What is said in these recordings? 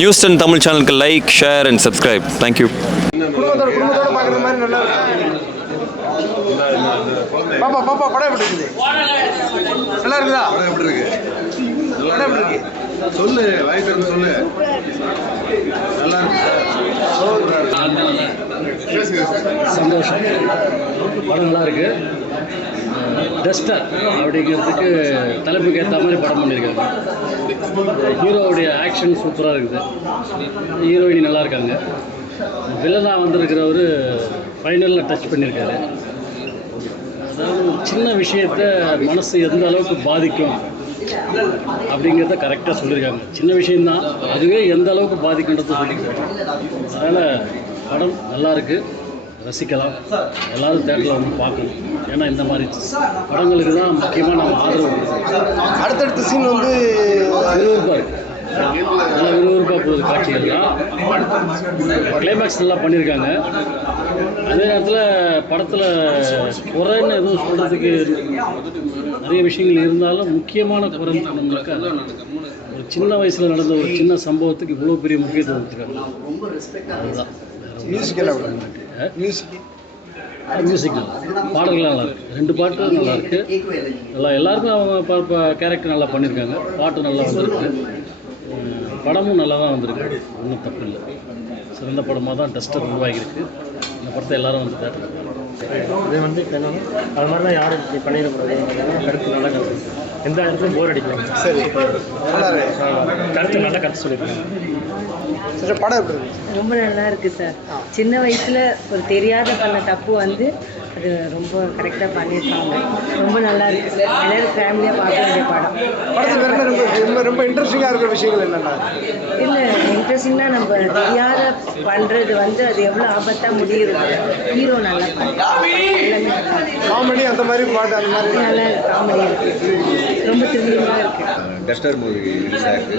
News 10 Tamil சேனலுக்கு like, share and subscribe. Thank you. குடும்பத்தோட பார்க்குற மாதிரி நல்லா பாப்பா பாப்பா படம் எப்படி இருக்குது? நல்லா இருக்குதா? படம் எப்படி இருக்கு? படம் எப்படி இருக்கு? சொல்லு, வாய்ப்பு சொல்லு. நல்லா இருக்கு. சந்தோஷம். படம் நல்லா இருக்கு. டஸ்டர் அப்படிங்கிறதுக்கு தலைப்புக்கு ஏற்ற மாதிரி படம் பண்ணியிருக்காங்க. ஹீரோவுடைய ஆக்ஷன் சூப்பராக இருக்குது. ஹீரோயினி நல்லா இருக்காங்க. வில்லனாக வந்திருக்கிறவர் ஃபைனலில் டச் பண்ணியிருக்காரு. அதாவது சின்ன விஷயத்தை மனசு எந்த அளவுக்கு பாதிக்கும் அப்படிங்கிறத கரெக்டாக சொல்லியிருக்காங்க. சின்ன விஷயந்தான், அதுவே எந்த அளவுக்கு பாதிக்குன்றதை சொல்லியிருக்காங்க. அதனால் படம் நல்லா இருக்குது, ரசிக்கலாம். எல்லோரும் தேட்டரில் வந்து பார்க்கணும். ஏன்னா இந்த மாதிரி படங்களுக்கு தான் முக்கியமாக நம்ம ஆதரவு கொடுக்கணும். அடுத்தடுத்த சீன் வந்து விறுவிறுப்பாக இருக்குது. நல்லா விறுவிறுப்பாக போகுது காட்சிகள்லாம். கிளைமேக்ஸ் நல்லா பண்ணியிருக்காங்க. அதே நேரத்தில் படத்தில் குறைன்னு எதுவும் சொல்கிறதுக்கு நிறைய விஷயங்கள் இருந்தாலும் முக்கியமான குறைன்னு சொன்னோம்னாக்கா, ஒரு சின்ன வயசில் நடந்த ஒரு சின்ன சம்பவத்துக்கு இவ்வளோ பெரிய முக்கியத்துவம் கொடுத்துருக்காங்க. அதுதான். மியூசிக் பாடல்கள் நல்லா இருக்குது. 2 பாட்டு நல்லா இருக்குது. எல்லாருமே அவங்க கேரக்டர் நல்லா பண்ணியிருக்காங்க. பாட்டு நல்லா வந்திருக்கு. படமும் நல்லா தான் வந்திருக்கு. ஒன்றும் தப்பு இல்லை. சிறந்த படமாக தான் டஸ்டர் உருவாகியிருக்கு. இந்த படத்தை எல்லாரும் வந்து தேட்டர் இது வந்து இப்போ என்னன்னா அது மாதிரி தான் யாரும் இப்படி பண்ணிடக்கூடாது. கருத்து நல்லா கருத்து, எந்த இடத்துலையும் போர் அடிக்கலாம். சரி, நல்லா கருத்து நல்லா கருத்து சொல்லியிருக்காங்க. சரி, படம் எப்படி இருக்கு? ரொம்ப நல்லா இருக்குது சார். சின்ன வயசில் ஒரு தெரியாத பண்ண தப்பு வந்து அது ரொம்ப கரெக்டாக பண்ணியிருக்காங்க. ரொம்ப நல்லா இருக்குது. எல்லோரும் ஃபேமிலியாக பார்க்க வேண்டிய படம். படத்தில் வேறு ரொம்ப ரொம்ப இன்ட்ரெஸ்டிங்காக இருக்கிற விஷயங்கள் என்னென்னா? இல்லை, இன்ட்ரெஸ்டிங்னா நம்ம தெரியாத பண்ணுறது வந்து அது எவ்வளோ ஆபத்தாக முடியுது. ஹீரோ நல்லா பண்ணுறாங்க. எல்லாமே காமெடி அந்த மாதிரி பாட்டு அந்த மாதிரி நல்லா காமெடி இருக்குது. ரொம்ப த்ரில்லிங்காக இருக்குது. டஸ்டர் மூவி ரிலீஸ் ஆகிருக்கு.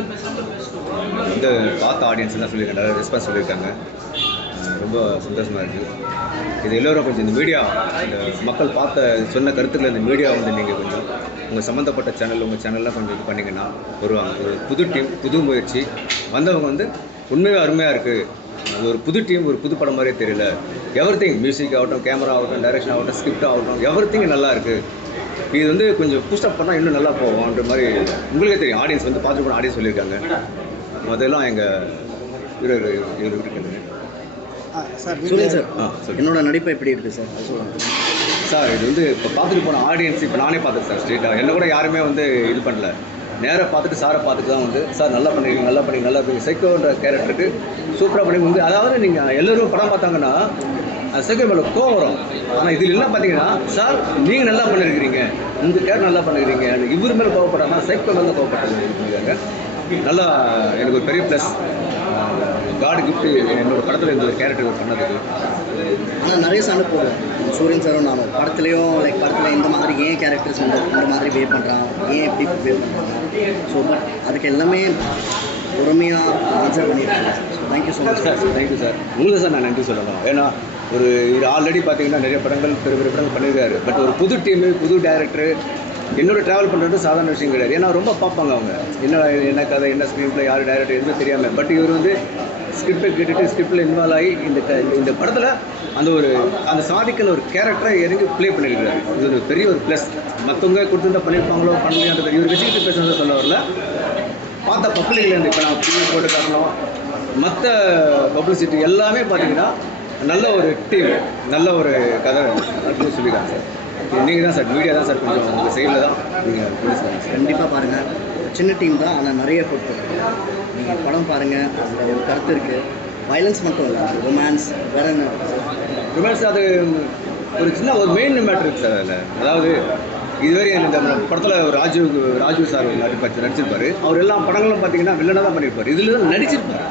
வந்து பார்த்த ஆடியன்ஸ் எல்லாம் சொல்லியிருக்காங்க, நிறைய ரெஸ்பான்ஸ் சொல்லியிருக்காங்க. ரொம்ப சந்தோஷமாக இருக்குது. இது எல்லோரும் கொஞ்சம் இந்த மீடியா, இந்த மக்கள் பார்த்த சொன்ன கருத்துக்களை இந்த மீடியா வந்து நீங்கள் கொஞ்சம் உங்கள் சம்மந்தப்பட்ட சேனல், உங்கள் சேனல்லாம் கொஞ்சம் இது பண்ணிங்கன்னா வருவாங்க. ஒரு புது டீம், புது முயற்சி வந்தவங்க வந்து உண்மையாக அருமையாக இருக்குது. அது ஒரு புது டீம், ஒரு புது படம் மாதிரியே தெரியல. எவ்ரிதிங், மியூசிக் ஆகட்டும், கேமரா ஆகட்டும், டைரக்ஷன் ஆகட்டும், ஸ்கிரிப்ட் ஆகட்டும், எவ்ரிதிங் நல்லா இருக்குது. இது வந்து கொஞ்சம் புஷ்அப் பண்ணால் இன்னும் நல்லா போகும்ன்ற மாதிரி உங்களுக்கே தெரியும். ஆடியன்ஸ் வந்து பார்த்துட்டு போன ஆடியன்ஸ் சொல்லியிருக்காங்க. அதெல்லாம் எங்கள் இருக்கிறது. சொல்லுங்கள் சார். என்னோட நடிப்பு எப்படி இருக்குது சார்? சார், இது வந்து இப்போ பார்த்துட்டு போன ஆடியன்ஸ், இப்போ நானே பார்த்தேன் சார். ஸ்ட்ரெயிட்டாக என்ன கூட யாருமே வந்து இது பண்ணல. நேராக பார்த்துட்டு சாரை பார்த்துட்டு தான் வந்து சார் நல்லா பண்ணிருக்கீங்க, நல்லா பண்ணி, நல்லா இருக்கு. சைக்கோன்ற கேரக்டருக்கு சூப்பராக பண்ணி வந்து, அதாவது நீங்கள் எல்லோரும் படம் பார்த்தாங்கன்னா சைக்கோ மேலே கோவம் வரும். ஆனால் இதில் என்ன பார்த்தீங்கன்னா, சார் நீங்கள் நல்லா பண்ணியிருக்கிறீங்க, உங்கள் கேரக்டர் நல்லா பண்ணிக்கிறீங்க, இவர் மேலே கோவப்படாமல் சைக்கோ மேலே கோவப்பட்டாங்க. நல்லா எனக்கு ஒரு பெரிய ப்ளஸ். காட் கிஃப்ட் என்னோட படத்தில் இந்த கேரக்டர் பண்ணதுக்கு. ஆனால் நிறைய சண்டை போடுவோம் சூரியன் சாரும் நானும். படத்துலேயும் படத்தில் இந்த மாதிரி ஏன் கேரக்டர்ஸ் வந்து இந்த மாதிரி வே பண்ணுறான், ஏன் எப்படி வே பண்ணுறாங்க. ஸோ பட் அதுக்கு எல்லாமே பொறுமையாக ஆன்சர் பண்ணியிருக்காங்க. Thank you so much sir. Thank you sir. உங்களுக்கு சார் நான் நன்றி சொல்லலாம். ஏன்னா ஒரு இது ஆல்ரெடி பார்த்தீங்கன்னா நிறைய படங்கள், பெரிய பெரிய படங்கள் பண்ணியிருக்காரு. பட் ஒரு புது டீமு, புது டேரக்டரு என்னோட ட்ராவல் பண்ணுறது சாதாரண விஷயம் கிடையாது. ஏன்னா ரொம்ப பார்ப்பாங்க அவங்க, என்ன கதை, என்ன ஸ்க்ரீன் பிளே, யார் டேரக்டர் எதுவும் தெரியாமல். பட் இவர் வந்து ஸ்கிரிப்டை கேட்டுட்டு ஸ்கிரிப்டில் இன்வால்வ் ஆகி இந்த படத்தில் அந்த சாதிக்கிற ஒரு கேரக்டரை இறங்கி ப்ளே பண்ணியிருக்காரு. இது ஒரு பெரிய ஒரு ப்ளஸ். மற்றவங்க கொடுத்துருந்தா பண்ணியிருப்பாங்களோ பண்ணலையான்றது இவர் வச்சுக்கிட்டு பேசுகிறத சொல்ல வரல. பார்த்த பப்ளிக்லேருந்து இப்போ நான் டிவி போட்டு காட்டணும், மற்ற பப்ளிசிட்டி எல்லாமே பார்த்தீங்கன்னா நல்ல ஒரு டீம், நல்ல ஒரு கதை அப்படின்னு சொல்லியிருக்காங்க சார். நீங்கள் தான் சார், மீடியா தான் சார், கொஞ்சம் உங்கள் சைடில் தான் நீங்கள் போலீஸ்காரங்க சார். கண்டிப்பாக பாருங்கள். சின்ன டீம் தான், ஆனால் நிறைய எஃபோர்ட் பண்ணுறோம். நீங்கள் படம் பாருங்கள், அதில் ஒரு கருத்து இருக்குது. வயலன்ஸ் மட்டும் இல்லை, ரொமான்ஸ் வேறு என்ன ரொமான்ஸ். அது ஒரு சின்ன ஒரு மெயின் மேட்ரு இருக்குது சார் அதில். அதாவது இதுவரை இந்த படத்தில் ராஜு சார் நடிச்சிருப்பார். அவர் எல்லா படங்களும் பார்த்தீங்கன்னா வில்லனாக தான் பண்ணியிருப்பார். இதில் தான் நடிச்சிருப்பார்.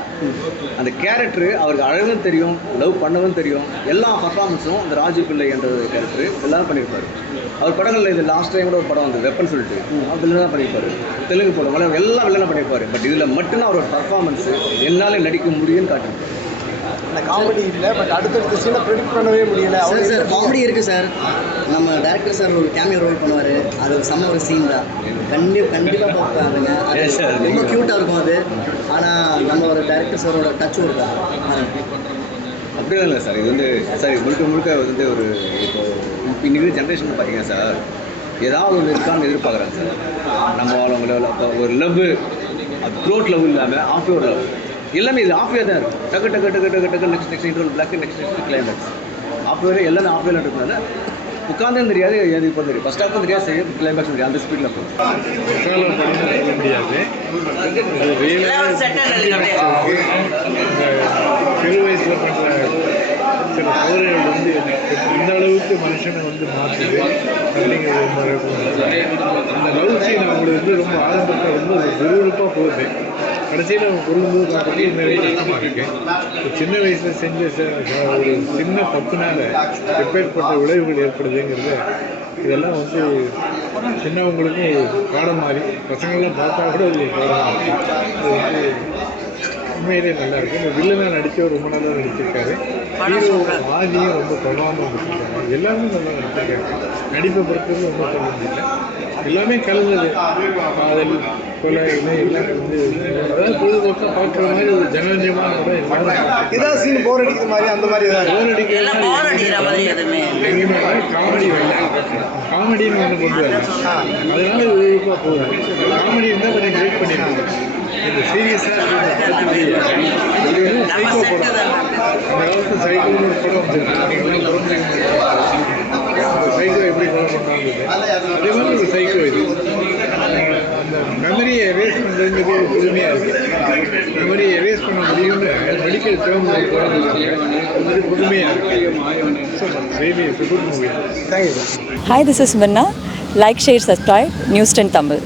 அந்த கேரக்டரு அவருக்கு அழகும் தெரியும், லவ் பண்ணவும் தெரியும். எல்லா பர்ஃபார்மன்ஸும் அந்த ராஜு பிள்ளை என்ற கேரக்டரு எல்லாம் பண்ணியிருப்பார். அவர் படங்களில் இது லாஸ்ட் டைம் கூட ஒரு படம் வந்து வெப்பன் சொல்லிட்டு வில்லனாக தான் பண்ணியிருப்பார். தெலுங்கு படம் எல்லாம் வில்லனாக பண்ணியிருப்பார். பட் இதில் மட்டும்தான் அவரோட பர்ஃபார்மன்ஸு என்னால் நடிக்க முடியும்னு காட்டிருப்பார். காமெடி இல்லை, பட் அடுத்தடுத்த சீனை ப்ரெடிக்ட் பண்ணவே முடியல. சார் காமெடி இருக்குது சார். நம்ம டேரக்டர் சார் ஒரு கேமியோ ரோல் பண்ணுவார், அது ஒரு செம்ம ஒரு சீன் தான். கண்டிப்பாக பார்ப்பாங்க. அது Yes, sir. ரொம்ப க்யூட்டாக இருக்கும் அது. ஆனால் நம்ம ஒரு டேரக்டர் சாரோட டச் இருக்கும். அப்படிலாம் இல்லை சார். இது வந்து சார் முழுக்க வந்து ஒரு இப்போ இன்னைக்கு ஜென்ரேஷன் பார்த்தீங்கன்னா சார் ஏதாவது ஒன்று இருக்கான்னு எதிர்பார்க்குறாங்க சார். நம்ம அவங்கள ஒரு லவ், அது க்ரோட் லவ் இல்லாமல் ஆஃப் யோர் லவ் எல்லாமே இது ஆஃப் தான் இருக்கும். டக்கு next interval block next climax ஆஃப் யோர் எல்லாமே ஆஃப் யோர் இருக்கிறதுனால உட்காந்து தெரியாது, எது இப்போ தெரியும், ஃபஸ்ட் ஹாஃபும் தெரியாது, செய்ய கிளைமேக்ஸ் தெரியாது, அந்த ஸ்பீடில் போகும். சொல்ல முடியாது. சிறு வயசில் பண்ணுற சில தவறுகள் வந்து இந்த அளவுக்கு மனுஷனை வந்து மாற்றுது அப்படிங்கிறது அந்த லவ் சீன் அவங்களுக்கு வந்து ரொம்ப ஆரம்பத்தில் ரொம்ப விறுவிறுப்பாக போகுது. கடைசியில் அவங்க பொருளும்போது பார்க்குறது நிறைய கஷ்டமாக இருக்குது. சின்ன வயசில் செஞ்ச ஒரு சின்ன தப்புனால எப்பேற்பட்ட விளைவுகள் ஏற்படுதுங்கிறது இதெல்லாம் வந்து சின்னவங்களுக்கும் பாடம் மாதிரி, பசங்கள்லாம் பார்த்தா கூட அது பாடம் அது வந்து உண்மையிலே நல்லா இருக்கு. இந்த வில்லனாக நடித்தவர் ரொம்ப நல்லா நடிச்சிருக்காரு. ஹீரோ ஆதியும் ரொம்ப பிரமாதமாக நடிச்சிருக்காங்க. எல்லாருமே நல்லா நடிச்சிருக்காங்க. நடிப்பை பொறுத்தவரை ரொம்ப சொல்ல முடியல. எல்லாமே கலந்தது, காதல், கொலை, எல்லாம் வந்து அதாவது பொழுதுபோக்காக பார்க்குற மாதிரி ஒரு ஜனரஞ்சமான கூட எல்லாரும் இதான் சீன் போர் அடிக்கிற மாதிரி அந்த மாதிரி தான் போர் அடிக்கிற மாதிரி எங்கேயுமே காமெடி வரல. காமெடின்னு ஒன்று கொண்டு வரல. அதனால விறுவிறுப்பாக போகுது. காமெடி இருந்தால் கொஞ்சம் கிரியேட் பண்ணியிருக்காங்க. இந்த சீரியஸாக சைக்கோ படம், அந்த காலத்து சைக்கோன்னு ஒரு படம் வச்சுருக்காங்க. சைக்கோ எப்படி கொலை பண்ணாங்க அதே மாதிரி ஒரு சைக்கோ இது. அந்த மெமரியை எரேஸ் பண்ணுறதுங்கிறது புதுமையாக இருக்குது. மெமரியை எரேஸ் பண்ண முடியும்னு மெடிக்கல் டேர்ம் அது புதுமையாக இருக்குது. So really it's a good movie. Thank you. Hi, this is Minna. Like, share, subscribe, News 10 Tamil.